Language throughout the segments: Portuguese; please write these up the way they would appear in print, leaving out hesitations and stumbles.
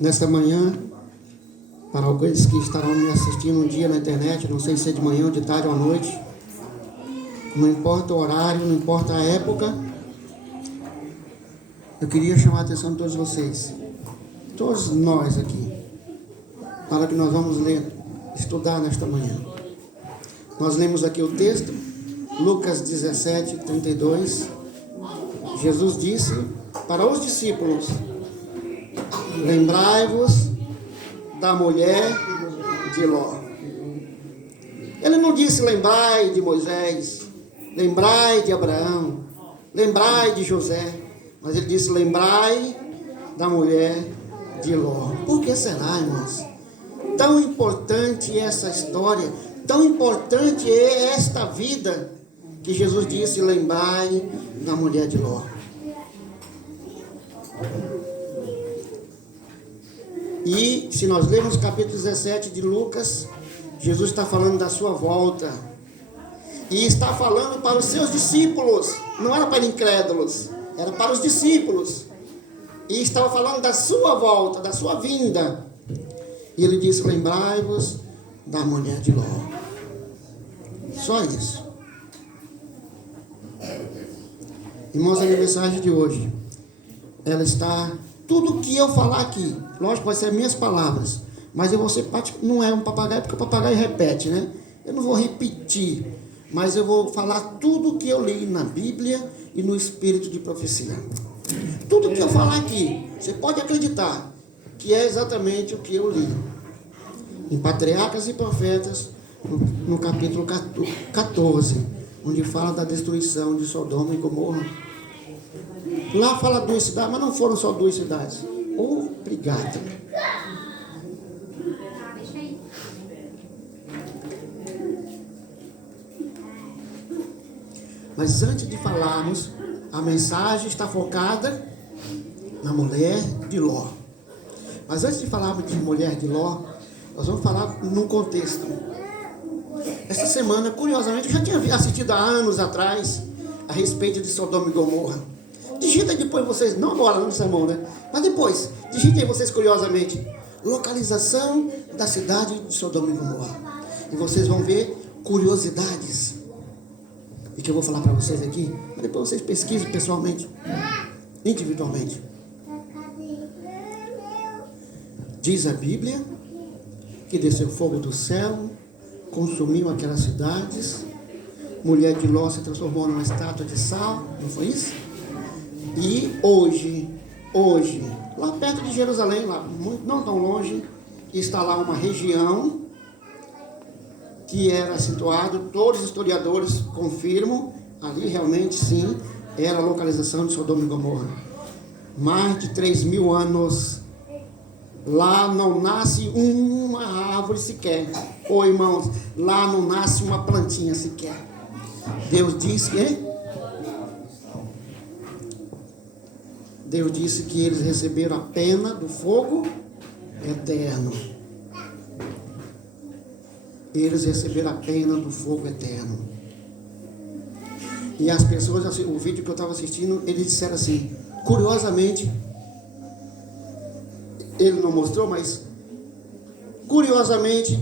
Nesta manhã, para alguns que estarão me assistindo um dia na internet, não sei se é de manhã, ou de tarde ou à noite, não importa o horário, não importa a época, eu queria chamar a atenção de todos vocês, todos nós aqui, para que nós vamos ler, estudar nesta manhã. Nós lemos aqui o texto, Lucas 17, 32. Jesus disse para os discípulos: lembrai-vos da mulher de Ló. Ele não disse lembrai de Moisés, lembrai de Abraão, lembrai de José, mas ele disse lembrai da mulher de Ló. Por que será, irmãos? Tão importante essa história, tão importante é esta vida, que Jesus disse lembrai da mulher de Ló. E se nós lermos o capítulo 17 de Lucas, Jesus está falando da sua volta. E está falando para os seus discípulos. Não era para incrédulos, era para os discípulos. E estava falando da sua volta, da sua vinda. E ele disse, lembrai-vos da mulher de Ló. Só isso. Irmãos, a minha mensagem de hoje, ela está... Tudo que eu falar aqui, lógico, vai ser minhas palavras, mas eu vou ser, não é um papagaio, porque o papagaio repete, né? Eu não vou repetir, mas eu vou falar tudo que eu li na Bíblia e no Espírito de Profecia. Tudo que eu falar aqui, você pode acreditar que é exatamente o que eu li. Em Patriarcas e Profetas, no capítulo 14, onde fala da destruição de Sodoma e Gomorra. Lá fala 2 cidades, mas não foram só 2 cidades. Obrigado. Mas antes de falarmos, a mensagem está focada na mulher de Ló. Mas antes de falarmos de mulher de Ló, nós vamos falar num contexto. Essa semana, curiosamente, eu já tinha assistido há anos atrás a respeito de Sodoma e Gomorra. Digita depois vocês, não agora no sermão, né? Mas depois, digitem vocês curiosamente, localização da cidade de Sodoma e Gomorra. E vocês vão ver curiosidades. E que eu vou falar para vocês aqui, mas depois vocês pesquisem pessoalmente, individualmente. Diz a Bíblia que desceu fogo do céu, consumiu aquelas cidades, mulher de Ló se transformou numa estátua de sal, não foi isso? E hoje, lá perto de Jerusalém, lá, não tão longe, está lá uma região que era situado, todos os historiadores confirmam, ali realmente sim, era a localização de Sodoma e Gomorra. Mais de 3.000 anos, lá não nasce uma árvore sequer. Ô irmãos, lá não nasce uma plantinha sequer. Deus disse que eles receberam a pena do fogo eterno. Eles receberam a pena do fogo eterno. E as pessoas, o vídeo que eu estava assistindo, eles disseram assim, curiosamente, ele não mostrou, mas curiosamente,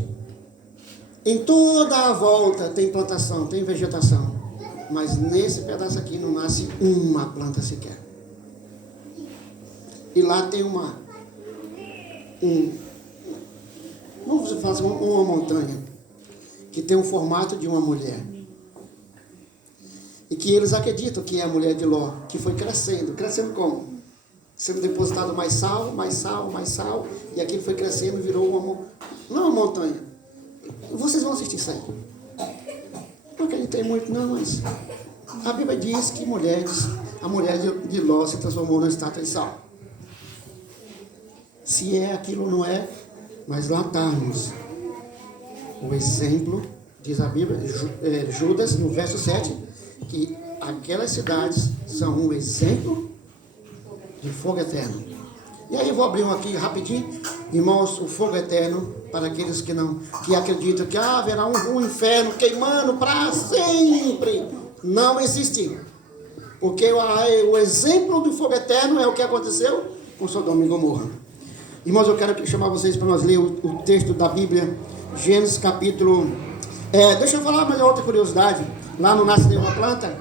em toda a volta tem plantação, tem vegetação. Mas nesse pedaço aqui não nasce uma planta sequer. E lá tem uma montanha que tem o formato de uma mulher. E que eles acreditam que é a mulher de Ló, que foi crescendo. Crescendo como? Sendo depositado mais sal, e aquilo foi crescendo e virou uma montanha. Vocês vão assistir isso aí. Não acreditei muito não, mas a Bíblia diz que a mulher de Ló se transformou numa estátua de sal. Se é aquilo ou não é, mas lá estamos. O exemplo, diz a Bíblia, Judas, no verso 7, que aquelas cidades são um exemplo de fogo eterno. E aí eu vou abrir um aqui rapidinho, irmãos, o fogo eterno, para aqueles que acreditam que haverá um inferno queimando para sempre. Não existe. Porque o exemplo do fogo eterno é o que aconteceu com Sodoma e Gomorra. Irmãos, eu quero chamar vocês para nós ler o texto da Bíblia, Gênesis capítulo... deixa eu falar mais outra curiosidade. Lá no Nasce Nenhuma Planta,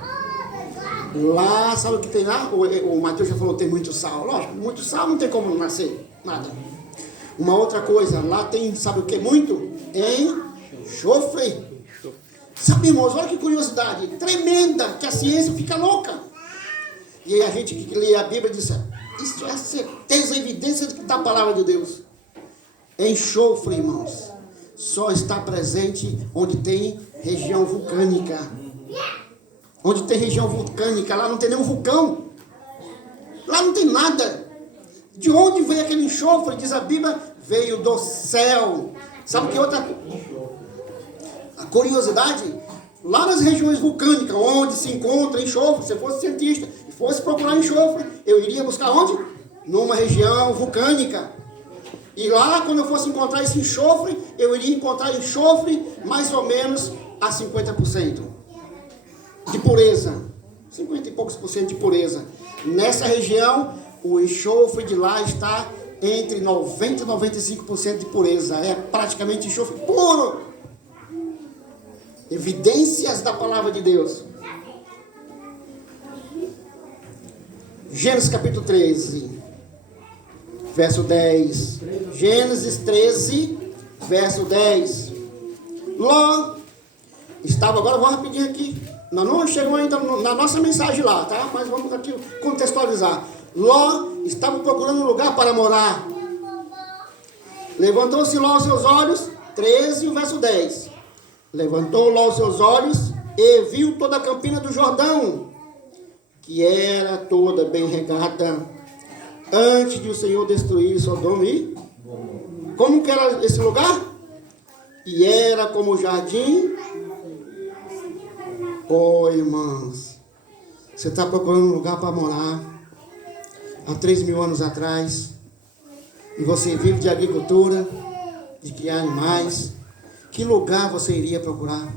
lá, sabe o que tem lá? O Mateus já falou que tem muito sal. Lógico, muito sal não tem como nascer, nada. Uma outra coisa, lá tem, sabe o que muito? Enxofre. Sabe, irmãos, olha que curiosidade tremenda, que a ciência fica louca. E aí a gente que lê a Bíblia diz, isso é certeza, evidência da palavra de Deus. Enxofre, irmãos, só está presente onde tem região vulcânica. Onde tem região vulcânica, lá não tem nenhum vulcão. Lá não tem nada. De onde veio aquele enxofre? Diz a Bíblia, veio do céu. Sabe que outra a curiosidade? Lá nas regiões vulcânicas, onde se encontra enxofre, se eu fosse cientista e fosse procurar enxofre, eu iria buscar onde? Numa região vulcânica. E lá, quando eu fosse encontrar esse enxofre, eu iria encontrar enxofre mais ou menos a 50% de pureza. 50 e poucos por cento de pureza. Nessa região, o enxofre de lá está entre 90% e 95% de pureza. É praticamente enxofre puro. Evidências da palavra de Deus. Gênesis capítulo 13, verso 10. Gênesis 13, verso 10. Ló estava, agora vou rapidinho aqui. Não chegou ainda na nossa mensagem lá, tá? Mas vamos aqui contextualizar. Ló estava procurando um lugar para morar. Levantou-se Ló os seus olhos, 13, verso 10. Levantou Ló os seus olhos e viu toda a campina do Jordão, que era toda bem regada, antes de o Senhor destruir Sodoma e... Como que era esse lugar? E era como o jardim. Irmãos, você está procurando um lugar para morar há 3.000 anos atrás, e você vive de agricultura, de criar animais. Que lugar você iria procurar?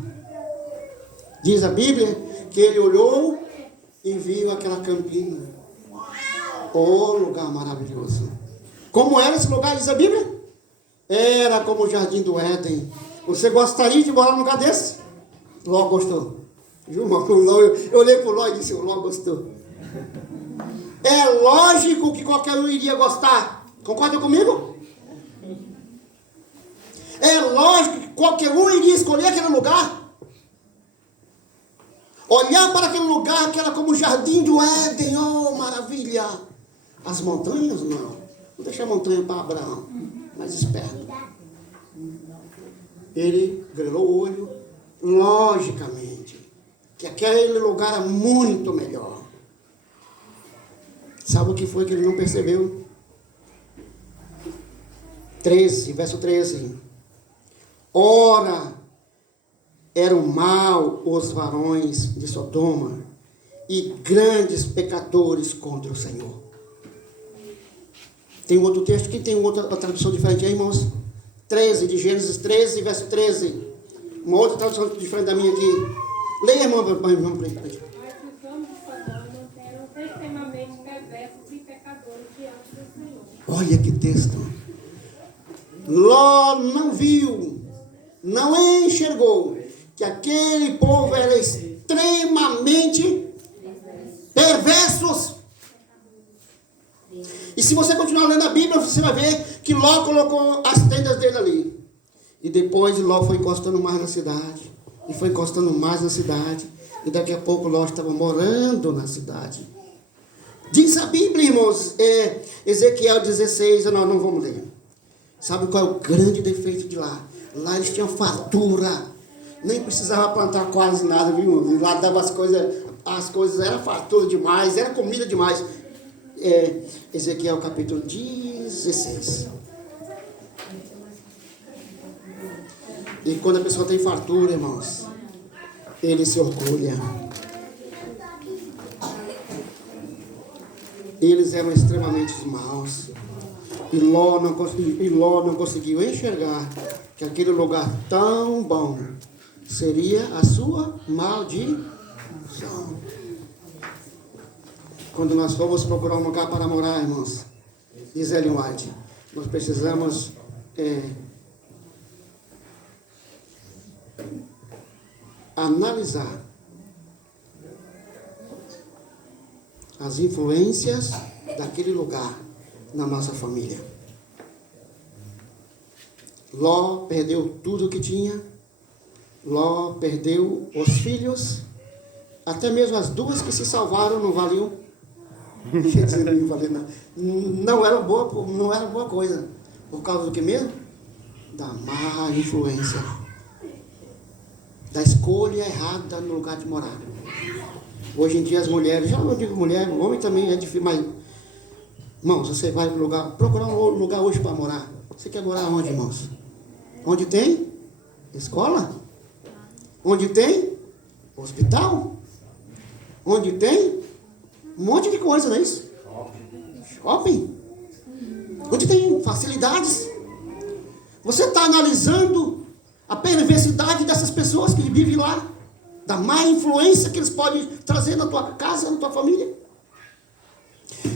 Diz a Bíblia que ele olhou e viu aquela campina. Lugar maravilhoso. Como era esse lugar, diz a Bíblia? Era como o jardim do Éden. Você gostaria de morar num lugar desse? Ló gostou. Eu olhei para o Ló e disse, o Ló gostou. É lógico que qualquer um iria gostar. Concorda comigo? É lógico que qualquer um iria escolher aquele lugar. Olhar para aquele lugar que era como o jardim do Éden. Maravilha. As montanhas, não. Vou deixar a montanha para Abraão, mais esperto. Ele grelou o olho, logicamente, que aquele lugar era muito melhor. Sabe o que foi que ele não percebeu? 13, verso 13. Ora, eram mau os varões de Sodoma e grandes pecadores contra o Senhor. Tem um outro texto, que tem outra tradução diferente aí, irmãos? 13, de Gênesis 13, verso 13. Uma outra tradução diferente da minha aqui. Leia, irmão, vamos para Mas os homens de Sodoma eram extremamente perversos e pecadores diante do Senhor. Olha que texto. Ló não viu, não enxergou que aquele povo era extremamente perversos. E se você continuar lendo a Bíblia, você vai ver que Ló colocou as tendas dele ali. E depois Ló foi encostando mais na cidade. E foi encostando mais na cidade. E daqui a pouco Ló estava morando na cidade. Diz a Bíblia, irmãos, Ezequiel 16, não vamos ler. Sabe qual é o grande defeito de lá? Lá eles tinham fartura. Nem precisava plantar quase nada, viu, irmão? Lá dava as coisas era fartura demais, era comida demais. Ezequiel capítulo 16. E quando a pessoa tem fartura, irmãos, ele se orgulha. Eles eram extremamente maus. E Ló não conseguiu enxergar que aquele lugar tão bom seria a sua maldição. Quando nós fomos procurar um lugar para morar, irmãos, diz Ellen White, nós precisamos analisar as influências daquele lugar na nossa família. Ló perdeu tudo o que tinha. Ló perdeu os filhos. Até mesmo as duas que se salvaram não valiam. Quer dizer, não valia nada. Não era boa coisa. Por causa do que mesmo? Da má influência. Da escolha errada no lugar de morar. Hoje em dia as mulheres, já não digo mulher, o homem também é difícil, mas... Irmãos, você vai procurar um lugar hoje para morar. Você quer morar onde, irmãos? Onde tem escola? Onde tem hospital? Onde tem um monte de coisa, não é isso? Shopping. Onde tem facilidades. Você está analisando a perversidade dessas pessoas que vivem lá, da má influência que eles podem trazer na tua casa, na tua família.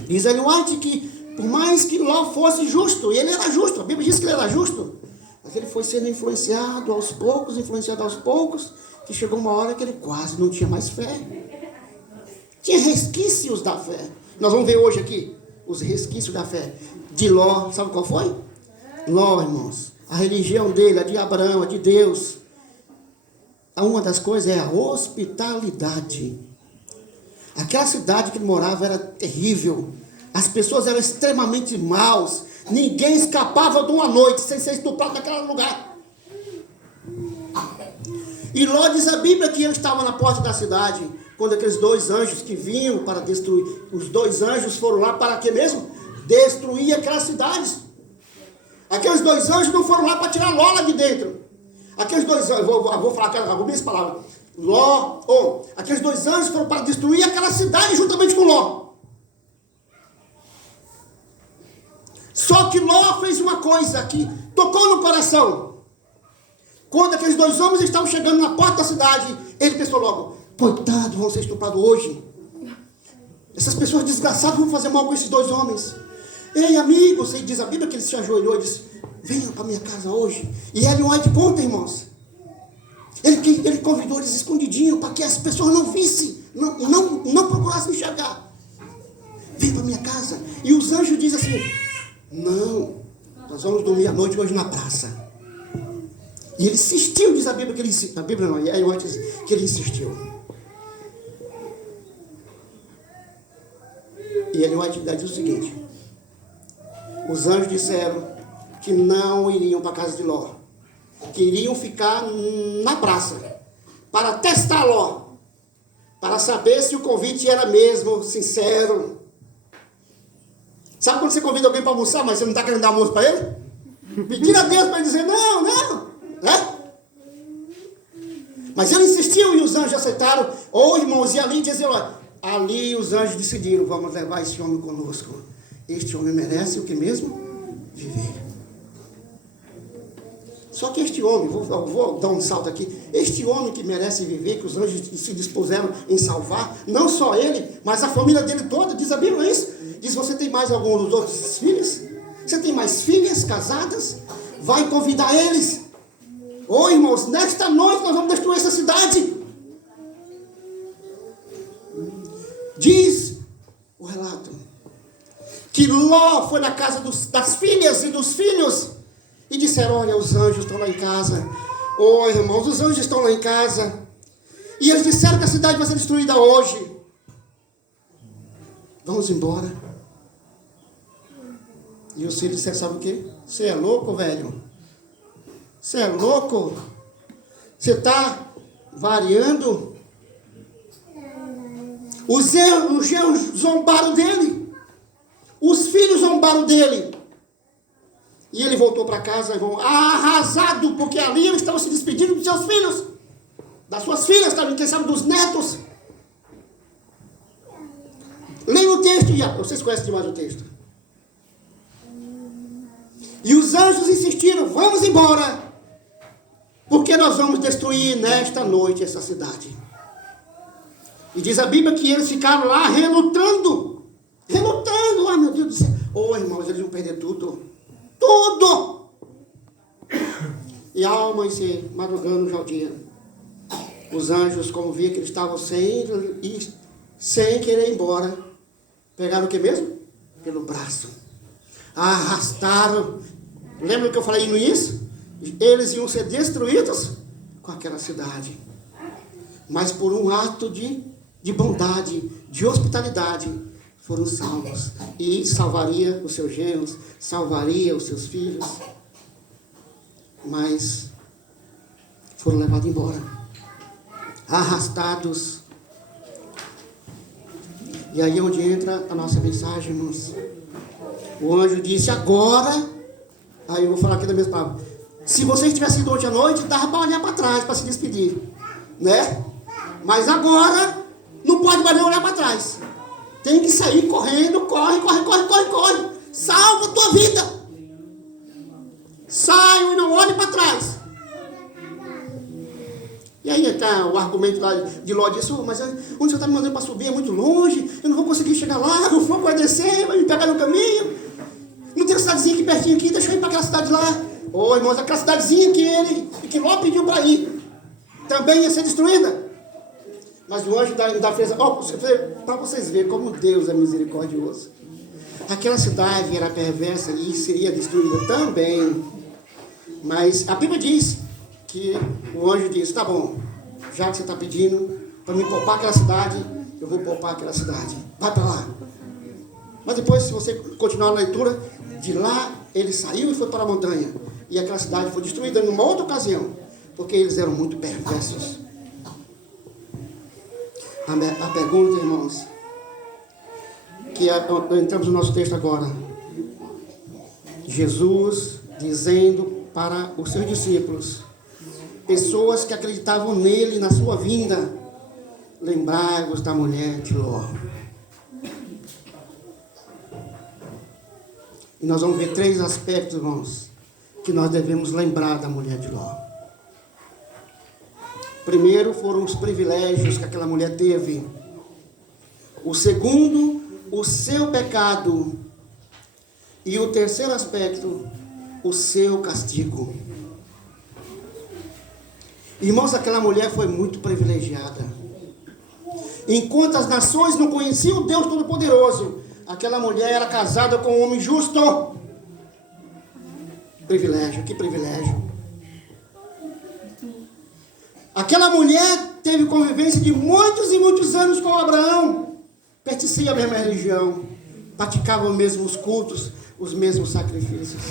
Diz Ellen White que por mais que Ló fosse justo, e ele era justo, a Bíblia diz que ele era justo, mas ele foi sendo influenciado aos poucos, que chegou uma hora que ele quase não tinha mais fé. Tinha resquícios da fé. Nós vamos ver hoje aqui os resquícios da fé de Ló. Sabe qual foi? Ló, irmãos, a religião dele, a de Abraão, a de Deus. Uma das coisas é a hospitalidade. Aquela cidade que ele morava era terrível. As pessoas eram extremamente maus. Ninguém escapava de uma noite sem ser estuprado naquele lugar. E Ló diz a Bíblia que ele estava na porta da cidade, quando aqueles dois anjos que vinham para destruir, os dois anjos foram lá para quê mesmo? Destruir aquelas cidades. Aqueles dois anjos não foram lá para tirar Ló lá de dentro. Aqueles dois anjos, vou falar algumas palavras. Aqueles dois anjos foram para destruir aquela cidade juntamente com Ló. Só que Ló fez uma coisa que tocou no coração. Quando aqueles dois homens estavam chegando na porta da cidade, ele pensou logo: coitado, vão ser estuprados hoje. Essas pessoas desgraçadas vão fazer mal com esses dois homens. Ei, amigos, e diz a Bíblia que ele se ajoelhou e disse: venham para minha casa hoje. E Ellen White conta, irmãos. Ele convidou eles escondidinho para que as pessoas não vissem, não procurassem enxergar. Vem para minha casa. E os anjos dizem assim: não, nós vamos dormir à noite hoje na praça. E ele insistiu, diz a Bíblia, que ele insistiu. E Ellen White diz o seguinte: os anjos disseram que não iriam para a casa de Ló, que iriam ficar na praça para testar Ló, para saber se o convite era mesmo sincero. Sabe quando você convida alguém para almoçar, mas você não está querendo dar almoço para ele? Pedir a Deus para ele dizer não, né? Mas ele insistiu e os anjos aceitaram. Irmãos, e ali diziam: ali os anjos decidiram: vamos levar esse homem conosco. Este homem merece o que mesmo? Viver. Só que este homem, vou dar um salto aqui, este homem que merece viver, que os anjos se dispuseram em salvar, não só ele, mas a família dele toda, diz a Bíblia isso. Diz: você tem mais algum dos outros filhos? Você tem mais filhas casadas? Vai convidar eles. Irmãos, nesta noite nós vamos destruir essa cidade. Diz o relato que Ló foi na casa das filhas e dos filhos e disseram: olha, os anjos estão lá em casa. Irmãos, os anjos estão lá em casa. E eles disseram que a cidade vai ser destruída hoje. Vamos embora. E os filhos disseram: sabe o quê? Você é louco, velho? Você é louco? Você está variando? Os anjos zombaram dele. Os filhos zombaram dele. E ele voltou para casa arrasado, porque ali eles estavam se despedindo dos seus filhos, das suas filhas, quem sabe dos netos. Leia o texto, vocês conhecem demais o texto. E os anjos insistiram: vamos embora, porque nós vamos destruir nesta noite essa cidade. E diz a Bíblia que eles ficaram lá relutando. Meu Deus do céu. Irmãos, eles iam perder tudo. tudo. E ao amanhecer, madrugando já o dia, os anjos, como via que eles estavam sem querer ir embora, pegaram o que mesmo? Pelo braço. Arrastaram. Lembra que eu falei no início? Eles iam ser destruídos com aquela cidade. Mas por um ato de bondade, de hospitalidade, foram salvos. E salvaria os seus genros, salvaria os seus filhos. Mas foram levados embora, arrastados. E aí é onde entra a nossa mensagem, irmãos. O anjo disse: agora, aí eu vou falar aqui da mesma palavra, se vocês tivessem ido ontem à noite, dava para olhar para trás, para se despedir, né? Mas agora, não pode mais nem olhar para trás. Tem que sair correndo, corre. Salva a tua vida. Saiam e não olhem para trás. E aí está o argumento lá de Ló, disse: mas onde você está me mandando para subir é muito longe, eu não vou conseguir chegar lá, o fogo vai descer, vai me pegar no caminho. Não tem uma cidadezinha aqui pertinho aqui, deixa eu ir para aquela cidade lá. Ô irmãos, aquela cidadezinha que Ló pediu para ir, também ia ser destruída. Mas o anjo ainda fez, para vocês verem como Deus é misericordioso. Aquela cidade era perversa e seria destruída também. Mas a Bíblia diz que o anjo disse: tá bom, já que você está pedindo para me poupar aquela cidade, eu vou poupar aquela cidade. Vai para lá. Mas depois, se você continuar a leitura, de lá ele saiu e foi para a montanha. E aquela cidade foi destruída numa outra ocasião, porque eles eram muito perversos. A pergunta, irmãos, que entramos no nosso texto agora. Jesus dizendo para os seus discípulos, pessoas que acreditavam nele, na sua vinda: lembrai-vos da mulher de Ló. E nós vamos ver 3 aspectos, irmãos, que nós devemos lembrar da mulher de Ló. Primeiro foram os privilégios que aquela mulher teve. O segundo, o seu pecado. E o terceiro aspecto, o seu castigo. Irmãos, aquela mulher foi muito privilegiada. Enquanto as nações não conheciam o Deus Todo-Poderoso, aquela mulher era casada com um homem justo. Privilégio, que privilégio. Aquela mulher teve convivência de muitos e muitos anos com Abraão. Pertencia à mesma religião. Praticava os mesmos cultos, os mesmos sacrifícios.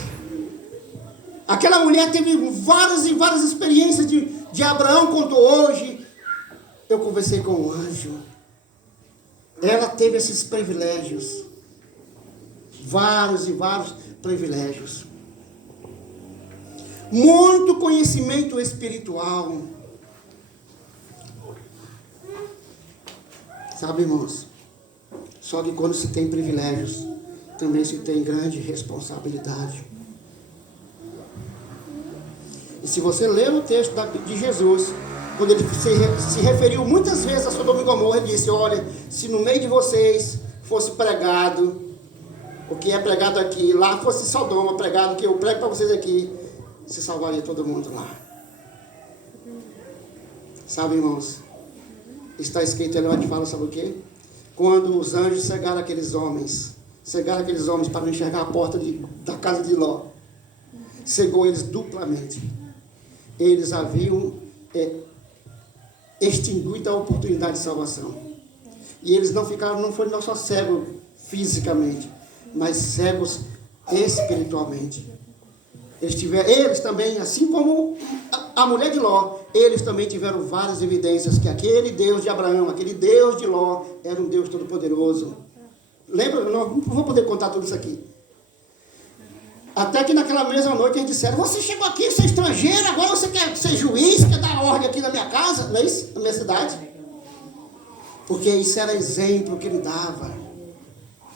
Aquela mulher teve várias e várias experiências de Abraão, quanto hoje. Eu conversei com o anjo. Ela teve esses privilégios. Vários e vários privilégios. Muito conhecimento espiritual. Sabe, irmãos, só que quando se tem privilégios, também se tem grande responsabilidade. E se você ler o texto de Jesus, quando ele se referiu muitas vezes a Sodoma e Gomorra, ele disse: olha, se no meio de vocês fosse pregado o que é pregado aqui, lá fosse Sodoma pregado, que eu prego para vocês aqui, se salvaria todo mundo lá. Sabe, irmãos, está escrito, ele onde fala, sabe o quê? Quando os anjos cegaram aqueles homens para não enxergar a porta da casa de Ló, cegou eles duplamente. Eles haviam extinguido a oportunidade de salvação. E eles não foram só cegos fisicamente, mas cegos espiritualmente. Eles também, assim como a mulher de Ló, eles também tiveram várias evidências que aquele Deus de Abraão, aquele Deus de Ló, era um Deus todo-poderoso. Lembra? Não vou poder contar tudo isso aqui. Até que naquela mesma noite eles disseram: você chegou aqui, você é estrangeiro, agora você quer ser juiz, quer dar ordem aqui na minha casa, não é isso? Na minha cidade. Porque isso era exemplo que ele dava.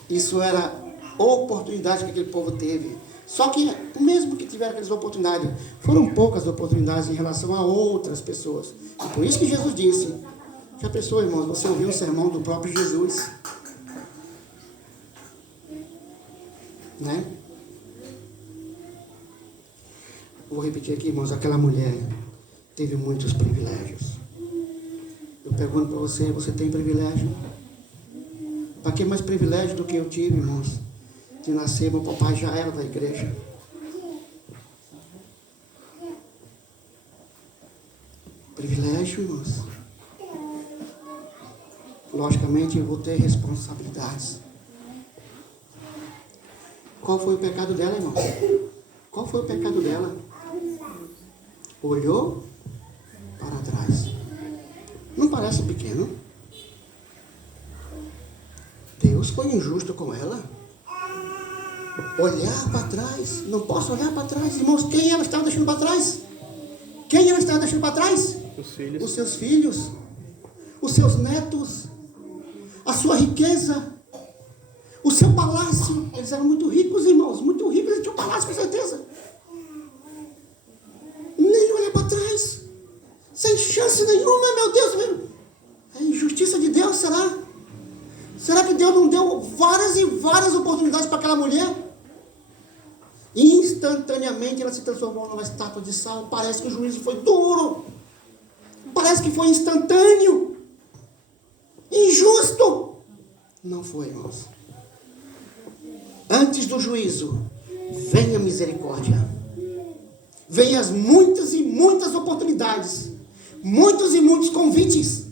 Isso era oportunidade que aquele povo teve. Só que, mesmo que tiveram aquelas oportunidades, foram poucas oportunidades em relação a outras pessoas. E por isso que Jesus disse: já pensou, irmãos, você ouviu um sermão do próprio Jesus? Né? Vou repetir aqui, irmãos, aquela mulher teve muitos privilégios. Eu pergunto para você, você tem privilégio? Para que mais privilégio do que eu tive, irmãos? De nascer, meu papai já era da igreja. Privilégio, irmãos. Logicamente, eu vou ter responsabilidades. Qual foi o pecado dela, irmão? Qual foi o pecado dela? Olhou para trás. Não parece pequeno? Deus foi injusto com ela. Olhar para trás. Não posso olhar para trás, irmãos. Quem ela estava deixando para trás? Quem ela estava deixando para trás? Os filhos. Os seus filhos, os seus netos, a sua riqueza, o seu palácio. Eles eram muito ricos, irmãos, muito ricos, eles tinham palácio, com certeza. Nem olhar para trás, sem chance nenhuma, meu Deus, meu. É injustiça de Deus, será? Será que Deus não deu várias e várias oportunidades para aquela mulher? Instantaneamente ela se transformou numa estátua de sal. Parece que o juízo foi duro. Parece que foi instantâneo. Injusto. Não foi, irmãos. Antes do juízo, vem a misericórdia. Vem as muitas e muitas oportunidades. Muitos e muitos convites.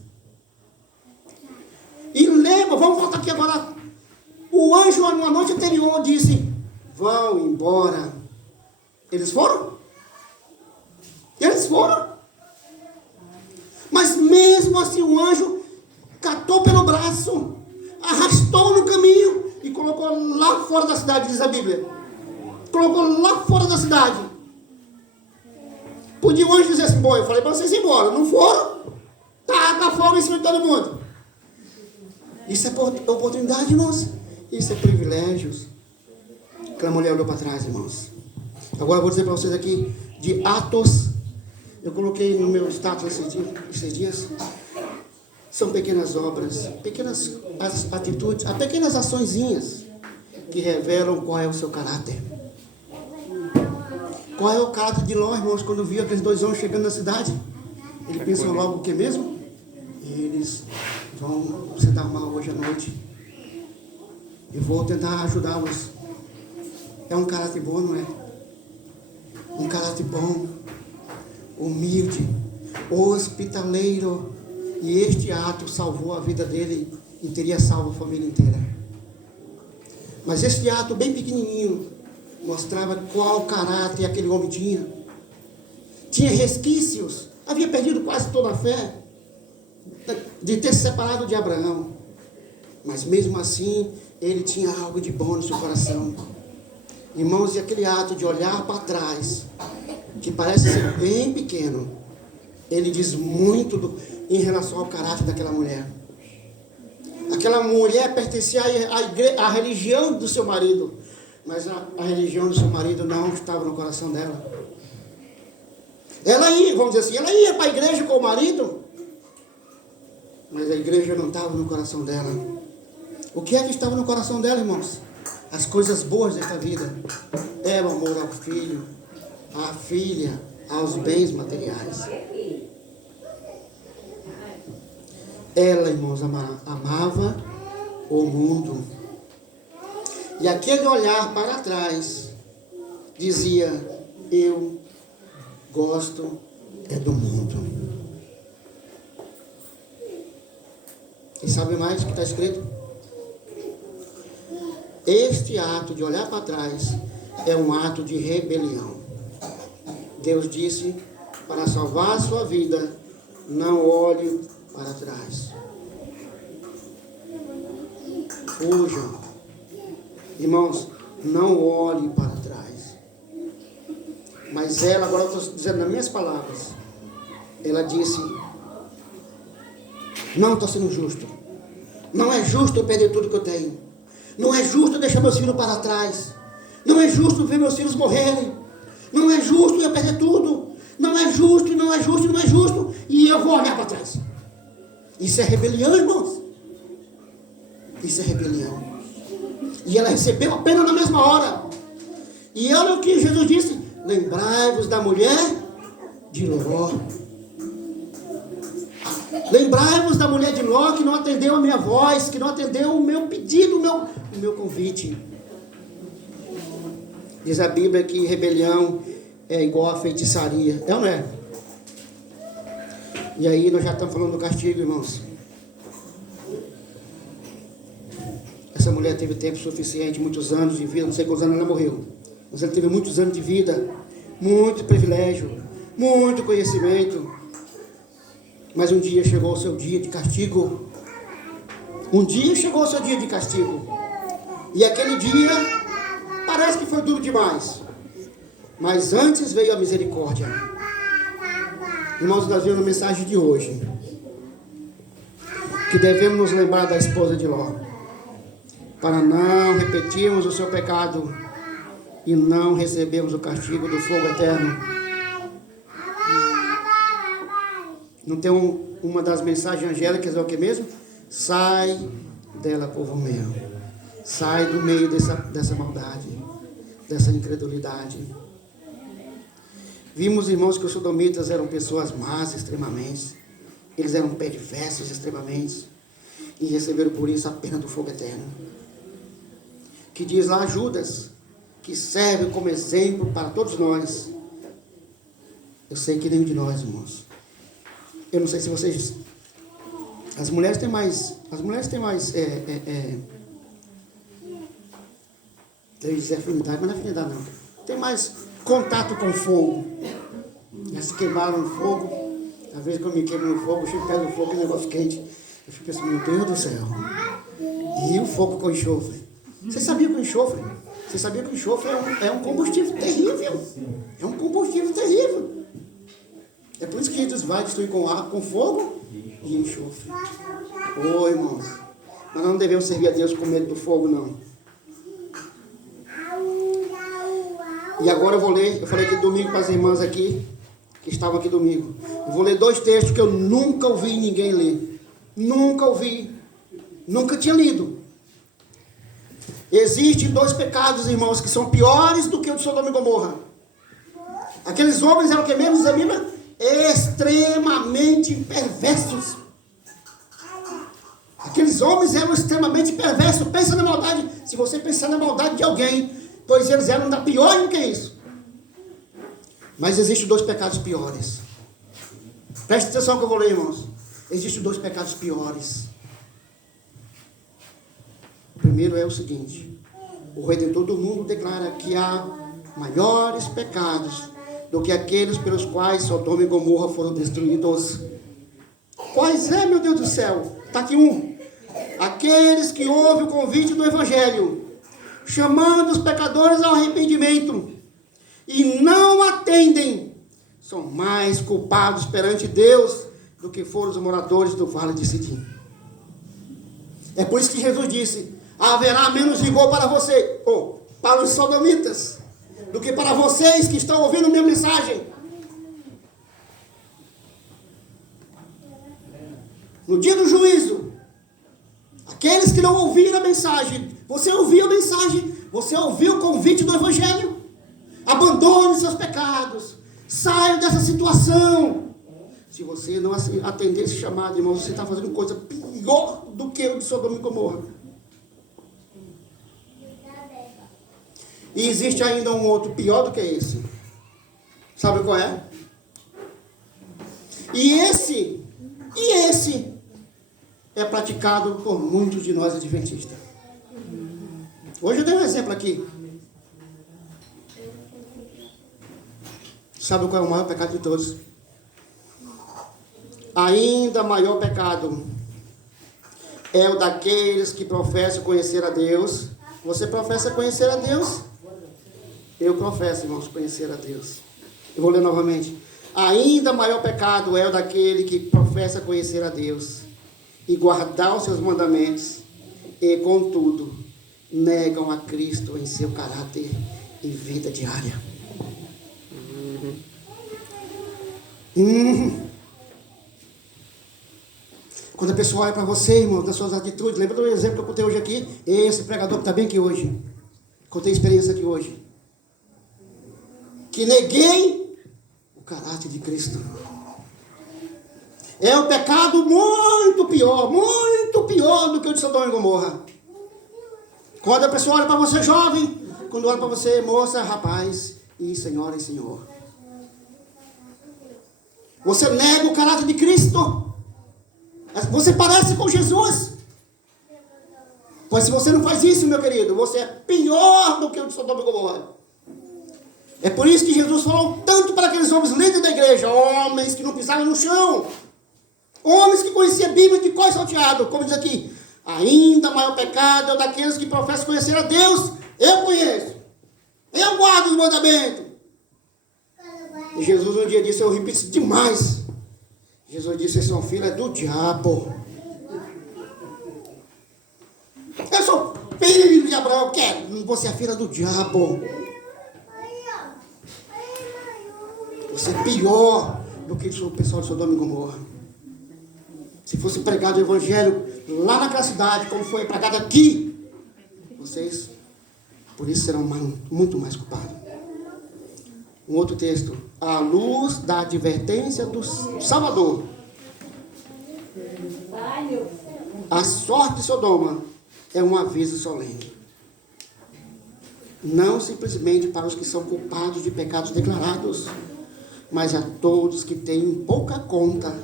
E lembra, vamos voltar aqui agora. O anjo, na noite anterior, disse: vão embora. Eles foram? Eles foram. Mas mesmo assim o anjo catou pelo braço, arrastou no caminho e colocou lá fora da cidade, diz a Bíblia. Colocou lá fora da cidade. Podia o anjo dizer assim: bom, eu falei para vocês ir embora. Não foram? Taca fogo em cima de todo mundo. Isso é oportunidade, irmãos. Isso é privilégios. Aquela mulher olhou para trás, irmãos. Agora eu vou dizer para vocês aqui de Atos. Eu coloquei no meu status esses dias. São pequenas obras, pequenas atitudes, pequenas açõezinhas que revelam qual é o seu caráter. Qual é o caráter de Ló, irmãos, quando viu aqueles dois homens chegando na cidade? Ele pensou logo o que mesmo? Eles vão se dar mal hoje à noite. Eu vou tentar ajudá-los. É um caráter bom, não é? Um caráter bom, humilde, hospitaleiro. E este ato salvou a vida dele e teria salvo a família inteira. Mas este ato bem pequenininho mostrava qual caráter aquele homem tinha. Tinha resquícios, havia perdido quase toda a fé de ter se separado de Abraão. Mas mesmo assim, ele tinha algo de bom no seu coração. Irmãos, e aquele ato de olhar para trás, que parece ser bem pequeno, ele diz muito em relação ao caráter daquela mulher. Aquela mulher pertencia à religião do seu marido, mas a religião do seu marido não estava no coração dela. Ela ia, vamos dizer assim, ela ia para a igreja com o marido, mas a igreja não estava no coração dela. O que é que estava no coração dela, irmãos? As coisas boas desta vida. É o amor ao filho, à filha, aos bens materiais. Ela, irmãos, amava o mundo. E aquele olhar para trás dizia: eu gosto do mundo. E sabe mais o que está escrito? Este ato de olhar para trás é um ato de rebelião. Deus disse: para salvar a sua vida, não olhe para trás. Fujam. Irmãos, não olhe para trás. Mas ela, agora eu estou dizendo nas minhas palavras, ela disse: não estou sendo justo. Não é justo eu perder tudo que eu tenho. Não é justo eu deixar meus filhos para trás. Não é justo ver meus filhos morrerem. Não é justo eu perder tudo. Não é justo, não é justo, não é justo. E eu vou olhar para trás. Isso é rebelião, irmãos. Isso é rebelião. E ela recebeu a pena na mesma hora. E olha o que Jesus disse: Lembrai-vos da mulher de Ló. Lembrai-vos da mulher de Ló que não atendeu a minha voz, que não atendeu o meu pedido, o meu convite. Diz a Bíblia que rebelião é igual a feitiçaria. É ou não é? E aí nós já estamos falando do castigo, irmãos. Essa mulher teve tempo suficiente, muitos anos de vida, não sei quantos anos ela morreu. Mas ela teve muitos anos de vida, muito privilégio, muito conhecimento. Mas um dia chegou o seu dia de castigo. Um dia chegou o seu dia de castigo. E aquele dia parece que foi duro demais. Mas antes veio a misericórdia. Irmãos, nós vimos a mensagem de hoje que devemos nos lembrar da esposa de Ló, para não repetirmos o seu pecado e não recebermos o castigo do fogo eterno. Não tem uma das mensagens angélicas, é o que mesmo? Sai dela, povo meu. Sai do meio dessa maldade, dessa incredulidade. Vimos, irmãos, que os sodomitas eram pessoas más extremamente. Eles eram perversos extremamente. E receberam por isso a pena do fogo eterno. Que diz lá Judas, que serve como exemplo para todos nós. Eu sei que nenhum de nós, irmãos. Eu não sei se vocês... As mulheres têm mais... Eu dizer afinidade, mas não é afinidade não. Tem mais contato com fogo. Elas se queimaram no fogo. Às vezes quando me queimo no fogo, eu chego perto do fogo, que negócio quente. Eu fico pensando, meu Deus do céu. E o fogo com enxofre. Você sabia que o enxofre? Você sabia que o enxofre é um combustível terrível? É um combustível terrível. É por isso que Jesus vai destruir com água, com fogo e enxofre. Ô, irmãos, nós não devemos servir a Deus com medo do fogo, não. E agora eu vou ler, eu falei aqui domingo para as irmãs aqui, que estavam aqui domingo. Eu vou ler 2 textos que eu nunca ouvi ninguém ler. Nunca ouvi. Nunca tinha lido. Existem 2 pecados, irmãos, que são piores do que o de Sodoma e Gomorra. Aqueles homens eram o que mesmo, diz a Bíblia? Extremamente perversos. Aqueles homens eram extremamente perversos. Pensa na maldade. Se você pensar na maldade de alguém, pois eles eram ainda pior do que isso. Mas existem 2 pecados piores. Preste atenção que eu vou ler, irmãos. Existem 2 pecados piores. O primeiro é o seguinte: o Redentor do mundo declara que há maiores pecados do que aqueles pelos quais Sodoma e Gomorra foram destruídos. Quais é, meu Deus do céu? Está aqui um. Aqueles que ouvem o convite do Evangelho, chamando os pecadores ao arrependimento, e não atendem, são mais culpados perante Deus do que foram os moradores do vale de Sidim. É por isso que Jesus disse: haverá menos rigor para você, ou para os sodomitas, do que para vocês que estão ouvindo minha mensagem. No dia do juízo, aqueles que não ouviram a mensagem, você ouviu a mensagem, você ouviu o convite do Evangelho, abandone seus pecados, saia dessa situação. Se você não atender esse chamado, irmão, você está fazendo coisa pior do que o de Sodoma e Gomorra. E existe ainda um outro pior do que esse. Sabe qual é? E esse é praticado por muitos de nós adventistas. Hoje eu dei um exemplo aqui. Sabe qual é o maior pecado de todos? Ainda maior pecado é o daqueles que professam conhecer a Deus. Você professa conhecer a Deus? Eu professo, irmãos, conhecer a Deus. Eu vou ler novamente. Ainda maior pecado é o daquele que professa conhecer a Deus e guardar os seus mandamentos, e contudo negam a Cristo em seu caráter e vida diária. Quando a pessoa olha para você, irmão, das suas atitudes, lembra do exemplo que eu contei hoje aqui? Esse pregador que está bem aqui hoje. Contei experiência aqui hoje. que neguei o caráter de Cristo. É um pecado muito pior do que o de Sodoma e Gomorra. Quando a pessoa olha para você jovem, quando olha para você moça, rapaz, e senhora e senhor. Você nega o caráter de Cristo. Você parece com Jesus. Pois se você não faz isso, meu querido, você é pior do que o de Sodoma e Gomorra. É por isso que Jesus falou tanto para aqueles homens líderes da igreja, homens que não pisavam no chão, homens que conheciam a Bíblia de cor salteado, como diz aqui, ainda maior pecado é o daqueles que professam conhecer a Deus. Eu conheço, eu guardo os mandamentos. E Jesus um dia disse, eu repito demais, Jesus disse, vocês são filhos do diabo. Eu sou filho de Abraão, você é filha do diabo. Você é pior do que o pessoal de Sodoma e Gomorra. Se fosse pregado o evangelho lá naquela cidade, como foi pregado aqui, vocês, por isso, serão muito mais culpados. Um outro texto. À luz da advertência do Salvador, a sorte de Sodoma é um aviso solene. Não simplesmente para os que são culpados de pecados declarados, mas a todos que têm em pouca conta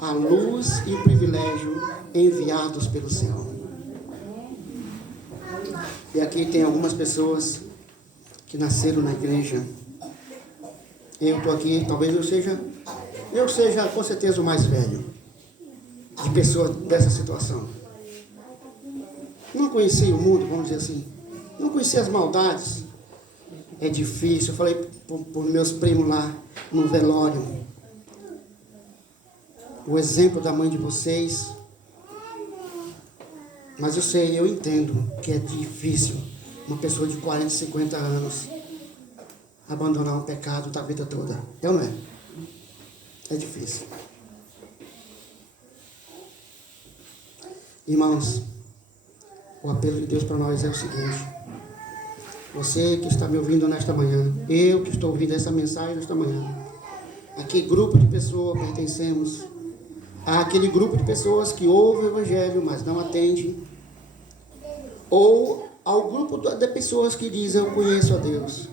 a luz e o privilégio enviados pelo Senhor. E aqui tem algumas pessoas que nasceram na igreja. Eu estou aqui, talvez eu seja com certeza o mais velho de pessoas dessa situação. Não conhecia o mundo, vamos dizer assim. Não conhecia as maldades. É difícil. Eu falei por meus primos lá no velório. O exemplo da mãe de vocês. Mas eu entendo que é difícil uma pessoa de 40, 50 anos abandonar um pecado da vida toda. É ou não é? É difícil. Irmãos, o apelo de Deus para nós é o seguinte. Você que está me ouvindo nesta manhã, eu que estou ouvindo essa mensagem nesta manhã, a que grupo de pessoas pertencemos? Àquele grupo de pessoas que ouvem o Evangelho, mas não atendem, ou ao grupo de pessoas que dizem, eu conheço a Deus,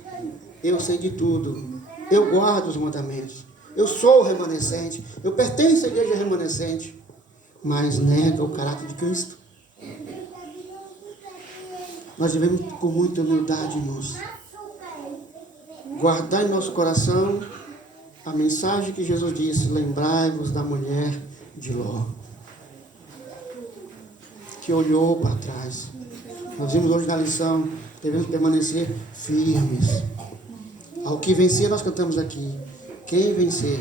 eu sei de tudo, eu guardo os mandamentos, eu sou remanescente, eu pertenço à igreja remanescente, mas nega o caráter de Cristo. Nós devemos, com muita humildade, irmãos, guardar em nosso coração a mensagem que Jesus disse, lembrai-vos da mulher de Ló, que olhou para trás. Nós vimos hoje na lição, devemos permanecer firmes. Ao que vencer, nós cantamos aqui. Quem vencer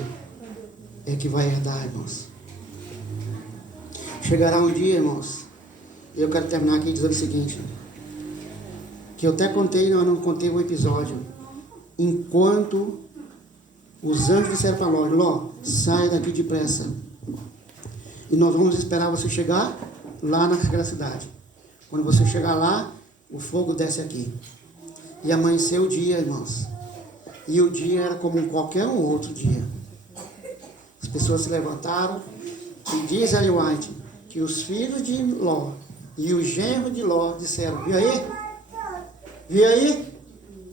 é que vai herdar, irmãos. Chegará um dia, irmãos, eu quero terminar aqui dizendo o seguinte, que eu até contei, mas não contei o episódio. Enquanto os anjos disseram para Ló, sai daqui depressa. E nós vamos esperar você chegar lá naquela cidade. Quando você chegar lá, o fogo desce aqui. E amanheceu o dia, irmãos. E o dia era como qualquer um outro dia. As pessoas se levantaram. E diz Ellen White que os filhos de Ló e o genro de Ló disseram, viu aí? Viu aí?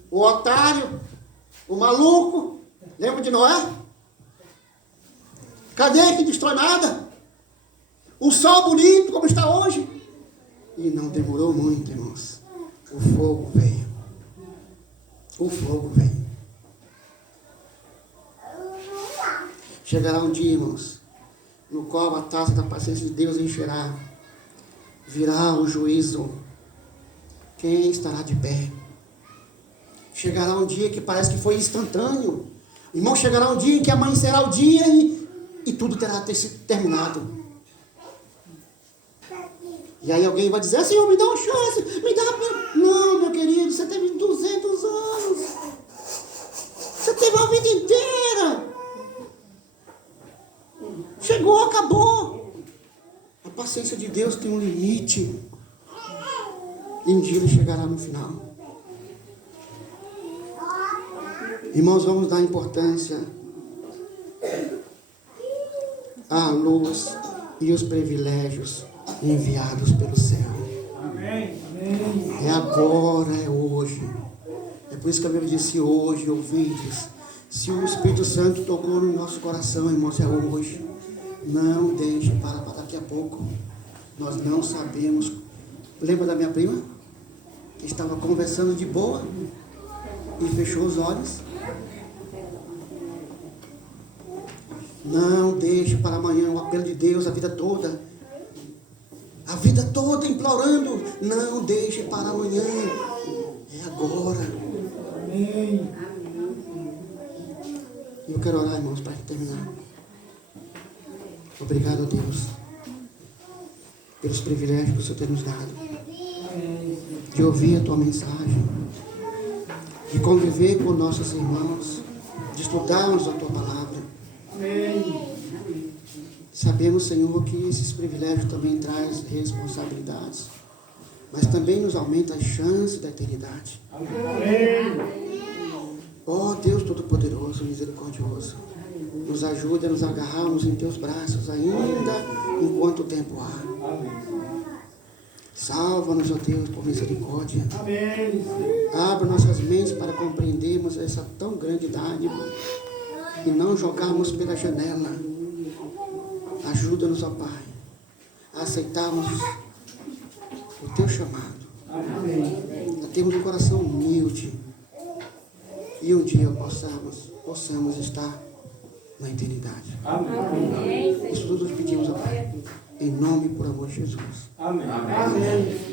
O otário, o maluco, lembra de Noé? Cadê que destrói nada? O sol bonito como está hoje. E não demorou muito, irmãos. O fogo veio. O fogo veio. Chegará um dia, irmãos, no qual a taça da paciência de Deus encherá. Virá o juízo. Quem estará de pé? Chegará um dia que parece que foi instantâneo. Irmão, chegará um dia em que amanhecerá o dia e tudo terá sido terminado. E aí alguém vai dizer, Senhor, me dá uma chance, me dá uma... Não, meu querido, você teve 200 anos. Você teve a vida inteira. Chegou, acabou. A paciência de Deus tem um limite. E um dia ele chegará no final. Irmãos, vamos dar importância à luz e os privilégios enviados pelo céu. Amém. É agora, é hoje. É por isso que a Bíblia disse hoje, ouvides. Se o Espírito Santo tocou no nosso coração, irmãos, é hoje. Não deixe para daqui a pouco. Nós não sabemos. Lembra da minha prima? Que estava conversando de boa e fechou os olhos. Não deixe para amanhã o apelo de Deus a vida toda. A vida toda implorando. Não deixe para amanhã. É agora. Amém. Eu quero orar, irmãos, para terminar. Obrigado a Deus pelos privilégios que o Senhor tem nos dado. De ouvir a tua mensagem. De conviver com nossos irmãos. De estudarmos a tua palavra. Amém. Sabemos, Senhor, que esses privilégios também trazem responsabilidades, mas também nos aumenta as chances da eternidade. Amém. Ó Deus Todo-Poderoso, misericordioso, nos ajude a nos agarrarmos em teus braços ainda enquanto o tempo há. Amém. Salva-nos, ó Deus, por misericórdia. Amém. Abra nossas mentes para compreendermos essa tão grande dádiva e não jogarmos pela janela. Ajuda-nos, ó Pai, a aceitarmos o teu chamado. Amém. A termos um coração humilde e um dia possamos estar na eternidade. Amém. Isso tudo pedimos, ó Pai, em nome e por amor de Jesus. Amém. Amém.